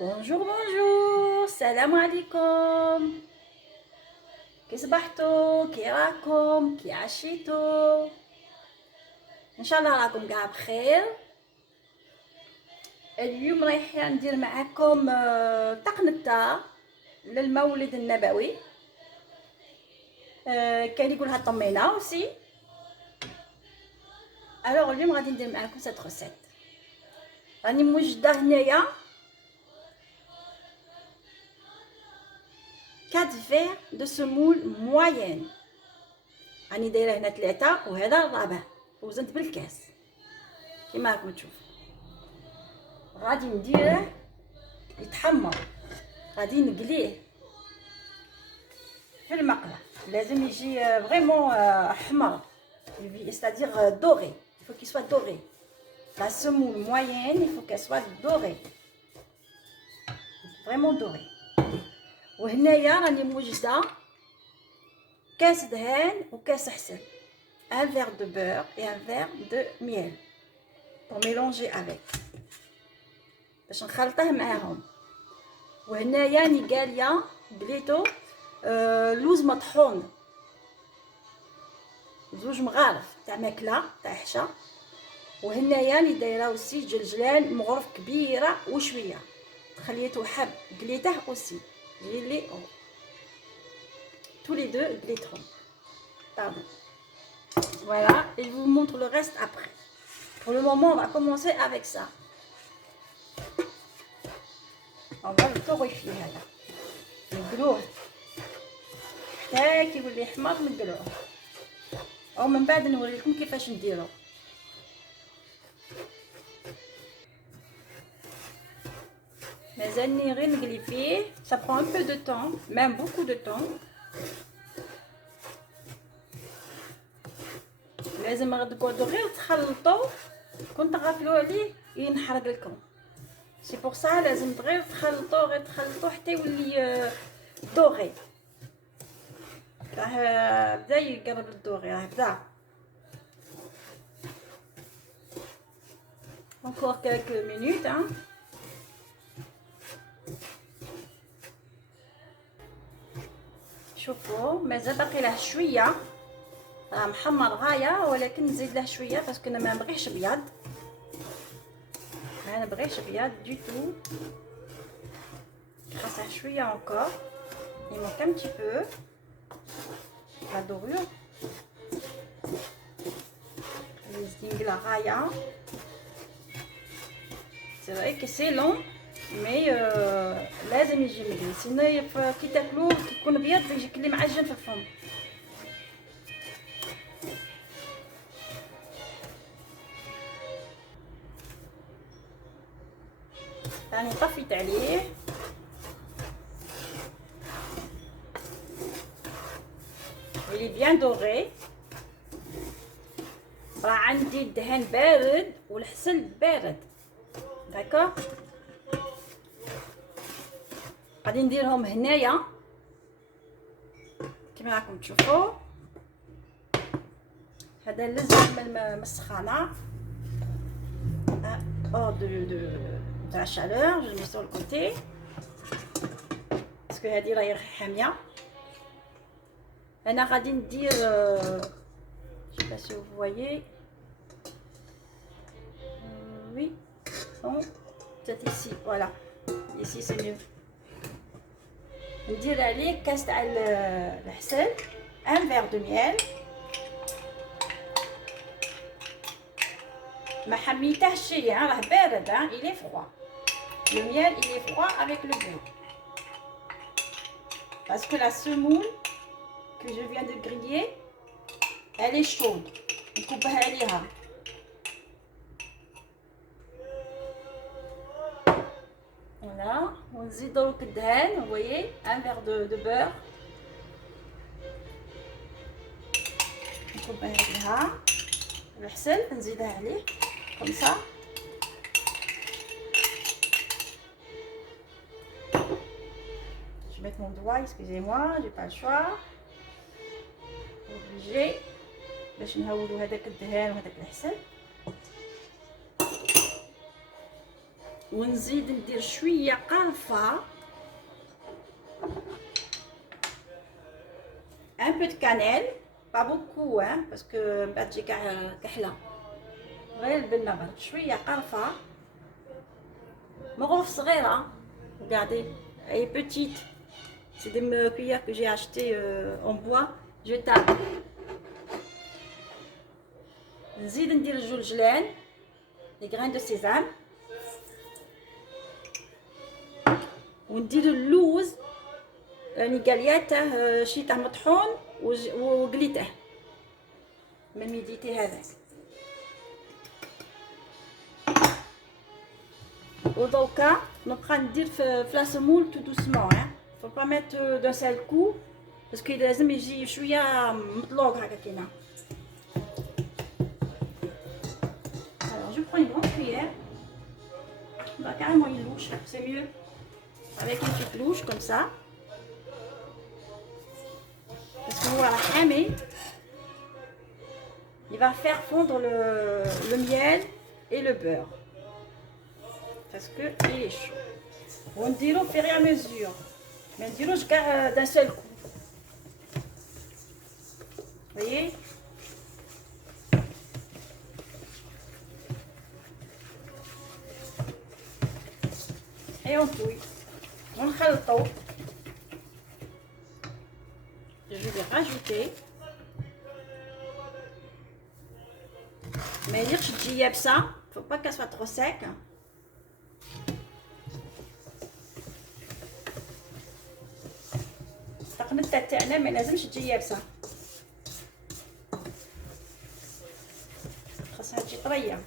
بونجور بونجور، السلام عليكم. كي صبحتوا؟ كي راكم؟ كي عشيتوا؟ ان شاء الله راكم قاع بخير. اليوم رايحه ندير معكم تقنطه للمولد النبوي. كاين يقولها طمينه اوسي. الوغ اليوم غادي ندير معكم سيت روسيت. راني موجده هنايا 4 فير دو سمول موين. راني دايره هنا 3 وهذا الرابع، وزنت بالكاس كيما راكم تشوفوا. غادي نديره يتحمر، غادي نقليه في المقله. لازم يجي فريمون احمر، c'est-à-dire doré. Il faut qu'il soit doré. La semoule moyenne, il faut qu'elle soit dorée, vraiment dorée. وهنايا راني موجده كاس دهان وكاس حسل، un verre de beurre et un verre de miel pour mélanger avec باش نخلطه معاهم. وهنايا نيقاليا بليتو لوز مطحون، زوج مغارف تاع ماكله تاع حشا. وهنايا اللي دايره اوسي جلجلان مغرف كبيره وشويه، خليته حب قليته اوسي جيلي او tous les deux قليتهم. Pardon. Voilà, et je vous montre le reste après. Pour le moment, on va commencer avec ça. On va le torréfier هذا، نقلوه حتى كيولي حمر نقلوه، او من بعد نوريكم كيفاش نديرو. مازالني غير نقلي فيه، ça prend un peu de temps, même beaucoup de temps. لازم تقعدوا غير تخلطوا، كون تغفلوا عليه ينحرق لكم. سي بور سا لازم غير تخلطوا حتى يولي دوغي. راه بدا يقرب للدوغي، راه بدا. encore quelques minutes hein. شوفوا مازال باقي له شويه، راه محمر غايه، ولكن نزيد له شويه باسكو انا ما نبغيش ابيض، ما نبغيش ابيض دو تو. خاصه شويه encore, il manque un petit peu la dorure. نقلها غايه. c'est vrai que c'est long mais لازم يجي مقلي، سينو كي تاكلوه كيكون ابيض يجيك اللي معجن في الفم. راني طفيت عليه، اللي بيان دوغي. راه عندي الدهان بارد والحسل بارد، داكوغ. غادي نديرهم هنايا كما راكم تشوفوا. هذا اللزم من السخانه او de la chaleur. Je le mets sur le côté parce que هذه راهي حاميه. انا غادي ندير je sais pas si vous voyez, oui, bon, peut-être ici, voilà, ici c'est mieux. ندير عليه كاس تاع العسل، un verre de miel. ما حميتهش شي، راه بارد، il est froid. Le miel il est froid avec le beurre parce que la semoule que je viens de griller elle est chaude. نكبها عليها. voilà, ونزيد دروك الدهان. vous voyez, un verre de beurre. نكبها عليها العسل، نزيدها عليه comme ça. Je vais mettre mon doigt, excusez-moi, j'ai pas le choix. obligé باش نهودوا هذاك الدهان وهذاك العسل. ونزيد ندير شويه قرفه، ان بو دو كانيل با بوكو باسكو من بعد تجي كحله، غير البنه برك شويه قرفه، مغروف صغيره. regardez elle est petite, c'est des cuillères que j'ai acheté en bois jetable. نزيد ندير الجلجلان les graines de sésame، وندير اللوز يعني قلياته شي تاع مطحون وقليته من ميديتي هذاك. ودوكا نبقى ندير في لاسمول تو دوسمون، فو با ميت دون سال كو باسكو لازم يجي شويه مطلوق هكا كينا. Alors je prends une grande cuillère, on va carrément une louche, c'est mieux avec une petite louche comme ça parce que voilà حامي il va faire fondre le miel et le beurre parce que il est chaud. On dit au fur et à mesure, mais on dit d'un seul coup. Voyez, et on touille, on خلطو. Je vais rajouter ما يليقش تجي يابسه، faut pas qu'elle soit trop sec. التقنته تاعنا ما لازمش تجي يابسه، خاصها تجي طريه.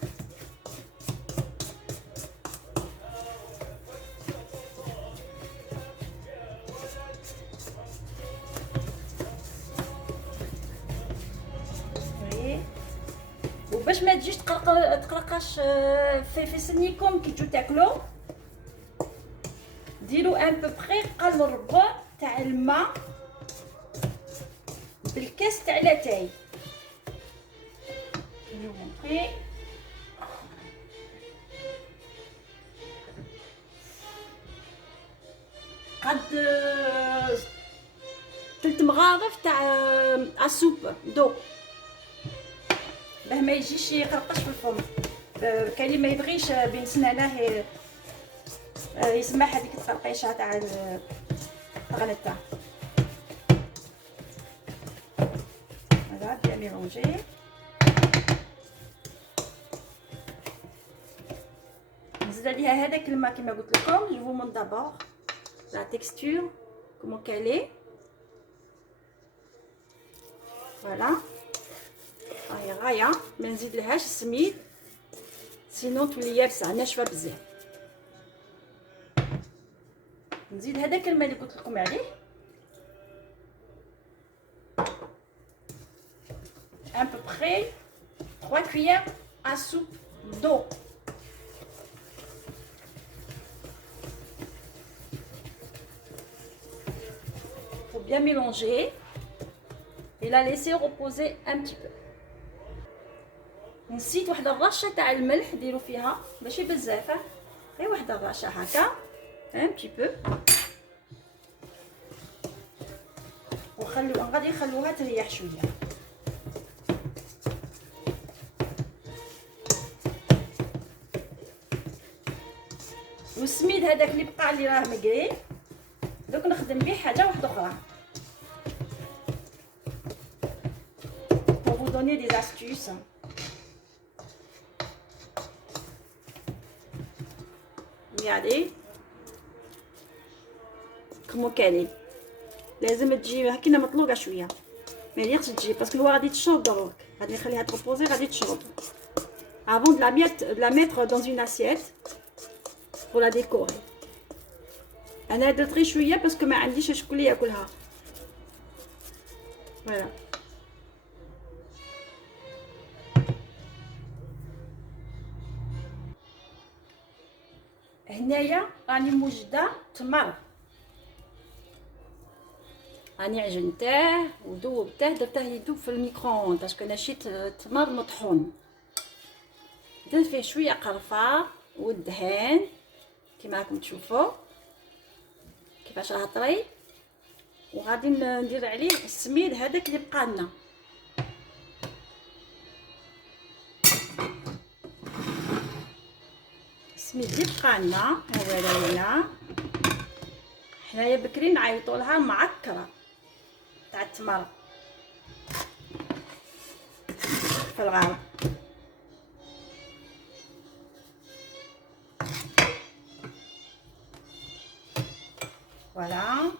وباش ما تجيش تقرقش في سنيكم كي تجو تاكلو، ديروا ان بو بري قل ربع تاع الماء بالكاس تاع لاتاي. قد 3 مغارف تاع اسوب دو باه ما يجيش يقرقش في الفم. كاين اللي ما يبغيش بين سنانه يسمع هذيك التقرقيشه تاع الغلطه. فوالا بيان ميلونجي. نزيد عليها هذاك الماء كما قلت لكم. جو فو مون دابور لا تيكستور كومون كالي. فوالا هاهي غايه، ما نزيد لهاش السميد سينو تولي يابسه ناشفه بزاف. نزيد هذاك الماء اللي قلت لكم عليه، un peu près 3 cuillères à soupe d'eau. Faut bien mélanger et la laisser reposer un petit peu. نسيت واحد الرشه تاع الملح ديروا فيها ماشي بزاف، غير واحد الرشه هكا un petit peu. وخلوا غادي نخلوها تريح شويه. والسميد هذاك اللي بقى اللي راه مقري دوك نخدم به حاجه واحده اخرى. pour vous donner des astuces. regardez كومون كالي، لازم تجي هكينا مطلوقه شويه، ما يليقش تجي باسكو هو غادي تشرب دروك، غادي نخليها تروبوزي غادي تشرب avant de la mettre dans une assiette pour la décorer. انا درت غير شويه باسكو ما عنديش شكون اللي ياكلها. فوالا هنايا راني موجده تمر، راني عجنته وذوبته، درته يذوب في الميكرووند باسكو انا شيت تمر مطحون. درت فيه شويه قرفه والدهان كيما راكم تشوفوا كيفاش راه طري. وغادي ندير عليه السميد هذاك اللي بقى لنا. السميد اللي بقى لنا ها هو هنا. حنايا بكري نعيطوا لها معكره تاع التمر في الغرب. فوالا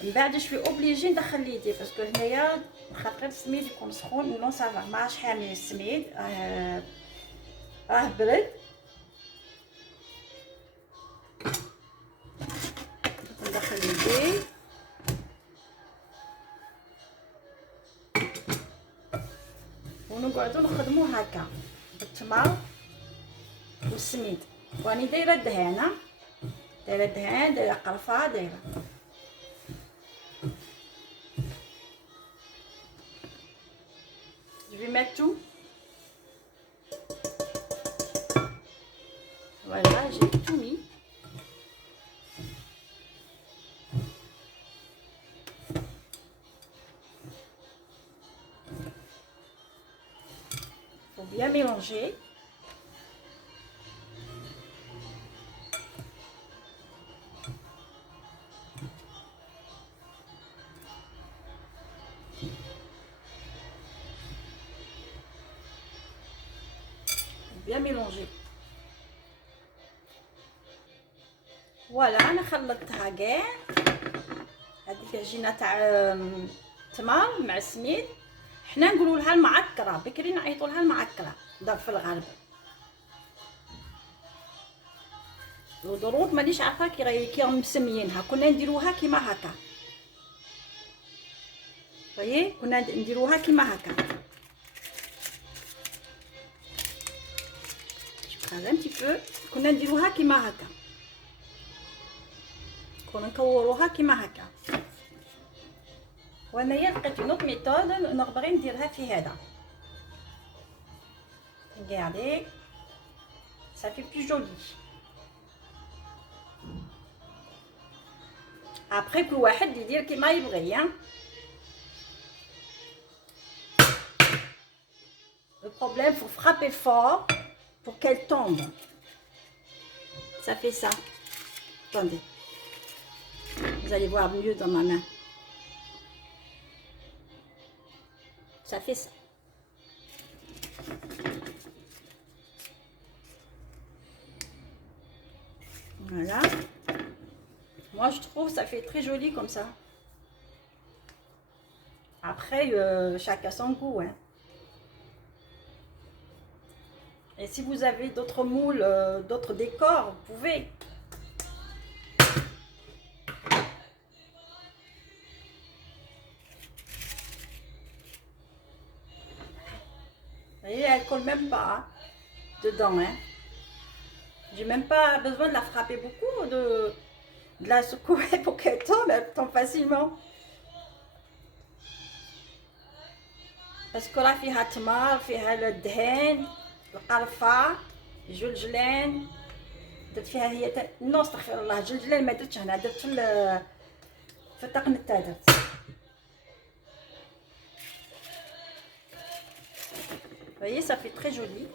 من بعد شوي اوبليجي ندخل ليدي باسكو هنايا خاطر السميد يكون سخون. نو صافا ما عادش حامي السميد، راه برد. ندخل ليدي ونقعدو نخدمو هكا بالتمر والسميد. واني دايره الدهانه، دايره الدهان، دايره قرفه، دايره. Je vais mettre tout. Voilà, j'ai tout mis. Faut bien mélanger. Bien mélanger. فوالا انا خلطتها كاع. هذيك العجينه تاع التمر مع السميد حنا نقولوا لها المعكره، بكري نعيطوا لها المعكره دار في الغرب. ودروك مانيش عارفه كي راهم مسميينها. كنا نديروها كيما هكا، طيب كنا نديروها كيما هكا. هذا un petit peu كنا نديروها كيما هكا، كنا نكوروها كيما هكا. وانايا لقيت نوط ميثود نبغي نديرها في هذا. regardez ça fait plus joli. après كل واحد يدير كيما يبغي. le problème faut frapper fort pour qu'elle tombe. Ça fait ça. Attendez, vous allez voir mieux dans ma main. Ça fait ça. Voilà. Moi je trouve ça fait très joli comme ça. Après chacun son goût, hein. Et si vous avez d'autres moules, d'autres décors, vous pouvez. Vous voyez, elle colle même pas dedans, hein. J'ai même pas besoin de la frapper beaucoup, de la secouer pour qu'elle tombe. Elle tombe facilement. Parce que là, فيها تمر، فيها الدهان، القرفه، الجلجلان. درت فيها هي نو استغفر الله، الجلجلان ما درتش هنا، درت في الطقن تاع درت. voyez ça fait très joli.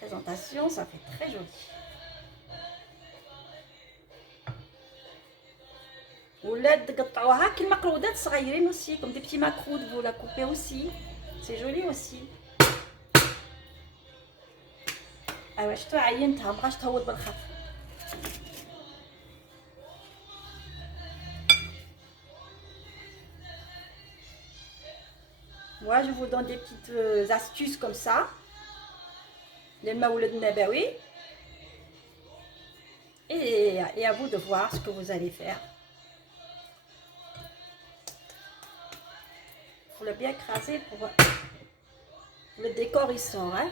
Présentation, ça fait très joli. ولا تقطعوها كي المقرودات صغيرين aussi comme des petits macroudes, vous la coupez aussi, c'est joli aussi. ايوا شتو عينتها مابغاش تهوض بالخف. Moi je vous donne des petites astuces comme ça. للمولد النبوي. Et à vous de voir ce que vous allez faire. Il faut le bien écraser pour le décor il sort, hein.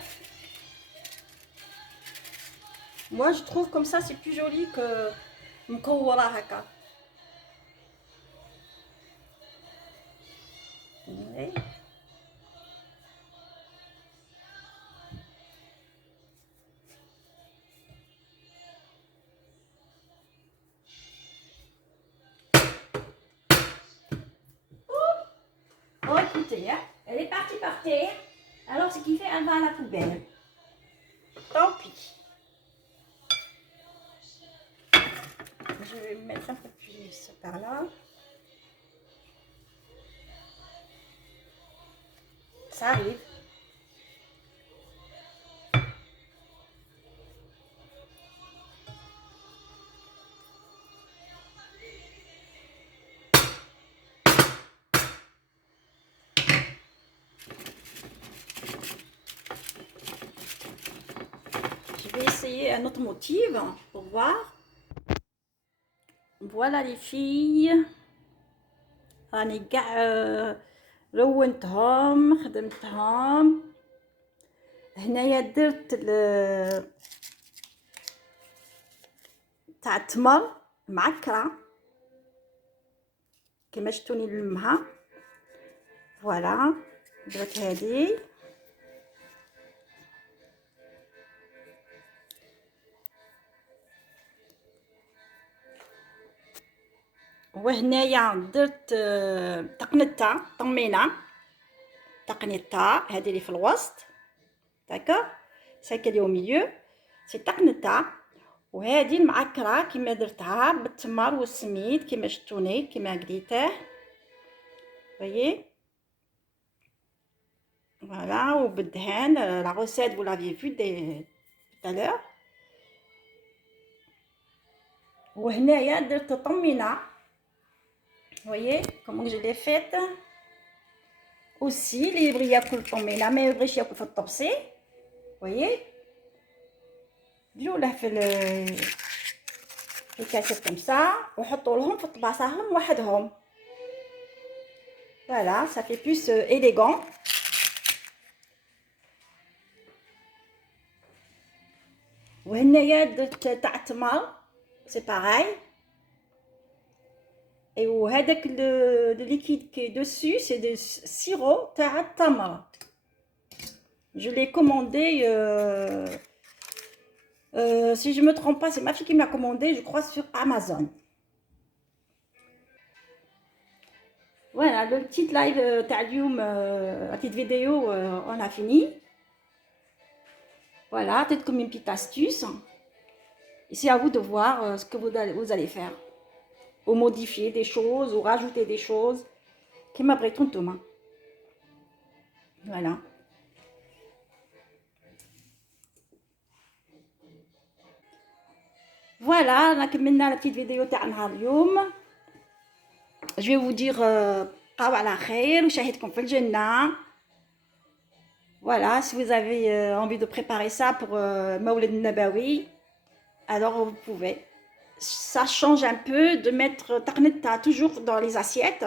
Moi je trouve comme ça c'est plus joli que مكورة هكا. terre. Elle est partie par terre. Alors, ce qui fait, elle va à la poubelle. Tant pis. Je vais mettre un peu plus par là. Ça arrive. Je vais essayer un autre motif pour voir. Voilà les filles. راني كاع لونتهم خدمتهم. هنايا درت تاع التمر معكره كما شفتوني نلمها. فوالا درت هذه وهنايا درت تقنته تقنيطه هذه اللي في الوسط داكوغ ساكا اللي au milieu سي تقنته. وهذه المعكره كما درتها بالتمر والسميد كما شفتوني كما قريته voyez voilà وبالدهان la recette vous l'aviez vu tout à l'heure. وهنايا درت طمينه voyez comment je l'ai faite aussi. اللي يبغي ياكل الطمينه ما يبغيش ياكل في الطبسي voyez ديروا له في الكاسات كمسا وحطوا لهم في طباساهم وحدهم. voilà ça fait plus élégant. وهنايا درت تاع التمر سي باراي. Et وهذاك le liquide qui est dessus c'est du sirop تاع التمر. Je l'ai commandé si je me trompe pas, c'est ma fille qui me l'a commandé, je crois sur Amazon. Voilà, le petit live تاع اليوم, la petite vidéo, on a fini. Voilà, peut-être comme une petite astuce. Et c'est à vous de voir ce que vous allez faire. Ou modifier des choses, ou rajouter des choses. Qui m'a pris tout le temps. Voilà. Voilà, on a terminé la petite vidéo تاع نهار اليوم. Je vais vous dire قاو على خير وشاهدكم في الجنة. Voilà, si vous avez envie de préparer ça pour Mawlid Nabawi, alors vous pouvez. Ça change un peu de mettre تقنيطة toujours dans les assiettes.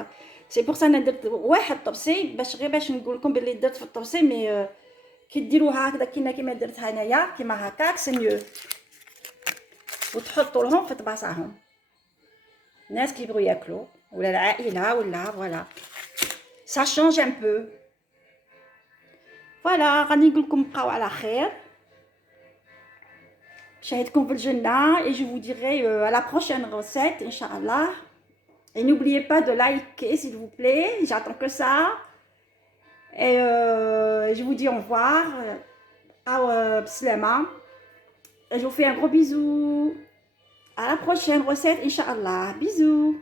C'est pour ça انا درت واحد طبسي باش غير باش نقول لكم بلي درت في الطبسي مي كي ديروها هكذا كيما درتها انايا كيما هكاك سي ميو. وتحطوا لهم في طباساهم الناس كيبغوا ياكلوا ولا العائله ولا فوالا ça change un peu. فوالا غادي نقول لكم بقاو على خير شاهدكم في الجنه. Et je vous dirai à la prochaine recette inchallah. Et n'oubliez pas de liker s'il vous plaît, j'attends que ça. Et je vous dis au revoir. Bslama. Et je vous fais un gros bisou. À la prochaine recette, Inch'Allah. Bisous.